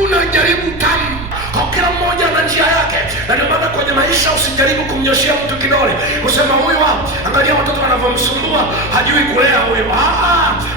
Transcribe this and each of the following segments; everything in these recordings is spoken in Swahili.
hakuna jaribu tamu. Kwa kila mmoja ana njia yake, na ndio maana kwenye maisha usijaribu kumnyoshia mtu kidole kusema huyu hapo, angalia watoto wanavyomsumbua, hajui kulea huyu.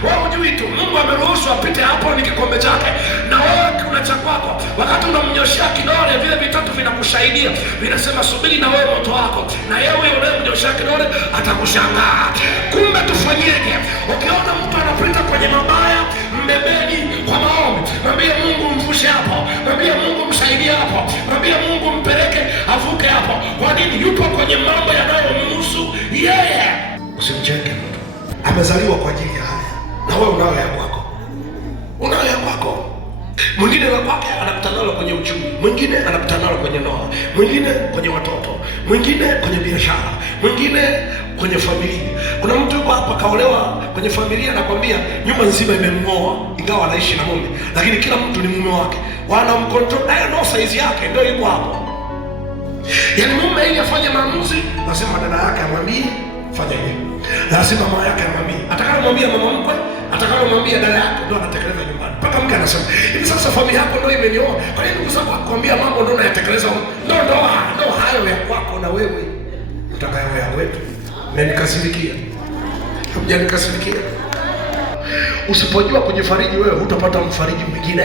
Wewe hujui tu, Mungu ameruhusu apite hapo, ni kikombe chake, na wewe kuna cha kwako. Wakati unamnyoshia kidole, vile vitatu vinakusaidia, vinasema subiri na wewe moto wako, na yeye huyo unayemnyoshia kidole atakushangaa. Kumbe tufanyeje? Ukiona mtu anapita kwenye mabaya, mbebeni kwa maombi, mwambie Mungu mvushe hapo, mwambie Mungu msaidie hapo, mwambie Mungu mpeleke avuke hapo. Kwa nini? Yupo kwenye mambo yanayomhusu yeye. Usimcheke mtu, amezaliwa kwa ajili ya haya, na wewe unayo ya kwako, unayo ya kwako. Mwingine la kwake anakutana nalo kwenye uchumi, mwingine anakutana nalo kwenye ndoa, mwingine kwenye watoto, mwingine kwenye biashara, mwingine kwenye familia. Kuna mtu yuko hapa kaolewa kwenye familia, anakwambia nyumba nzima imemng'oa, ingawa anaishi na mume, lakini kila mtu ni mume wake, wanamcontrol naye, ndio saizi yake, ndio yuko hapo. Yaani mume ili afanye maamuzi, lazima dada yake amwambie fanya hivi, lazima mama yake amwambie, atakayomwambia mama mkwe, atakayomwambia dada yake, ndio anatekeleza nyumbani. Mpaka mke anasema hivi, sasa familia yako ndio imenioa, kwa nini ndugu zako akwambia mambo ndio unayatekeleza? Ndio hayo ya kwako, na wewe utakayo ya wetu. Mmenikasirikia? Hamjanikasirikia? Usipojua kujifariji wewe, hutapata mfariji mwingine.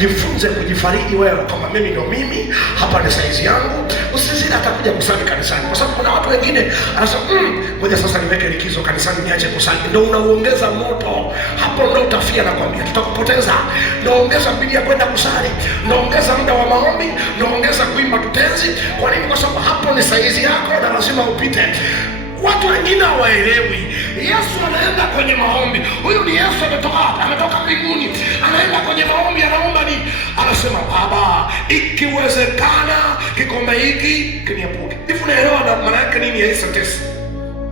Jifunze kujifariji wewe, kama mimi ndio mimi, hapa ni saizi yangu. Usizidi atakuja kusali kanisani, kwa sababu kuna watu wengine anasema ngoja sasa niweke likizo kanisani niache kusali. Ndio unauongeza moto hapo, ndio utafia. Nakwambia tutakupoteza. Ndio ongeza bidii ya kwenda kusali, ndio ongeza muda wa maombi, ndio ongeza kuimba tutenzi. Kwa nini? Kwa sababu hapo ni saizi yako na lazima upite. Watu wengine hawaelewi. Yesu anaenda kwenye maombi. Huyu ni Yesu, ametoka mbinguni, anaenda kwenye maombi, anaomba nini? Anasema Baba, ikiwezekana kikombe hiki kiniepuke. Hivi unaelewa maana yake nini ya Yesu tesi?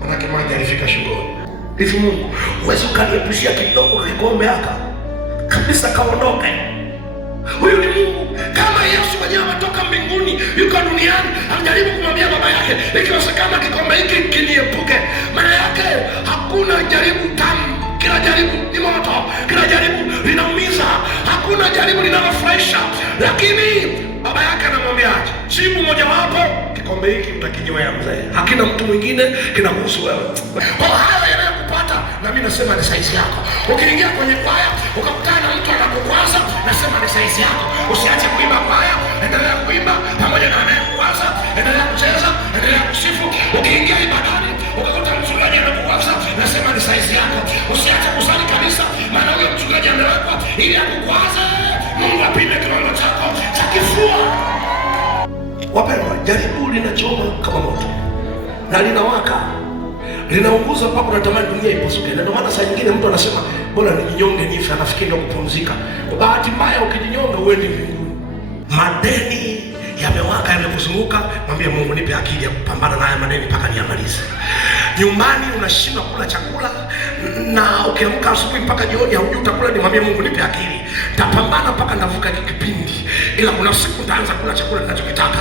Maana yake maji alifika shingoni. Hivi Mungu uweze ukaniepushia kidogo kikombe haka kabisa kaondoke. Huyu ni Mungu. Kama Yesu mwenyewe ametoka mbinguni, yuko duniani, anajaribu kumwambia baba yake, ikiwezekana kikombe hiki kiniepuke. Maana yake hakuna jaribu tamu, kila jaribu ni moto, kila jaribu linaumiza, hakuna jaribu linalofurahisha. Lakini baba yake anamwambia jibu mojawapo, kikombe hiki utakinywea mzee, hakina mtu mwingine, kinakuhusu wewe. Kwa hayo yanayokupata, na mimi nasema ni saizi yako. Ukiingia kwenye kwaya ukakutana na mtu anakukwaza, nasema ni saizi yako. Usiache kuimba kwaya, endelea kuimba pamoja na anayekukwaza, endelea kucheza, endelea kusifu. Ukiingia ibadani ukakuta mchungaji anakukwaza, nasema ni saizi yako. Usiache kusali kanisa, maana huyo mchungaji amewekwa ili akukwaze. Mungu apime kiwango chako cha kifua. Wapendwa, jaribu linachoma kama moto na linawaka, linaunguza mpaka unatamani dunia ipasuke. Na ndio maana saa nyingine mtu anasema bora nijinyonge nife, anafikiri ndio kupumzika. Bahati mbaya ukijinyonga uendi mbinguni. Madeni yamewaka, yamekuzunguka, mwambie Mungu nipe akili ya kupambana na haya madeni mpaka niyamalize. Nyumbani unashindwa kula chakula, na ukiamka asubuhi mpaka jioni haujui utakula, nimwambie Mungu nipe akili, tapambana mpaka navuka hiki kipindi, ila kuna siku nitaanza kula chakula ninachokitaka.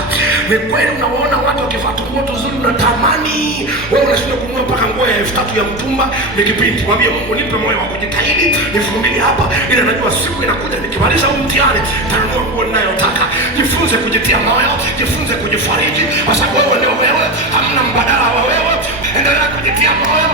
Ni kweli unaona watu wakivaa nguo nzuri unatamani, wewe unashindwa kununua mpaka nguo ya 3000 ya mtumba. Ni kipindi, mwambie Mungu nipe moyo wa kujitahidi, nivumilie hapa, ila najua siku inakuja nikimaliza huu mtihani nitanunua nguo ninayotaka. Jifunze kujitia moyo, jifunze kujifariji, kwa sababu wewe ndio wewe, hamna mbadala wa wewe. Endelea kujitia moyo.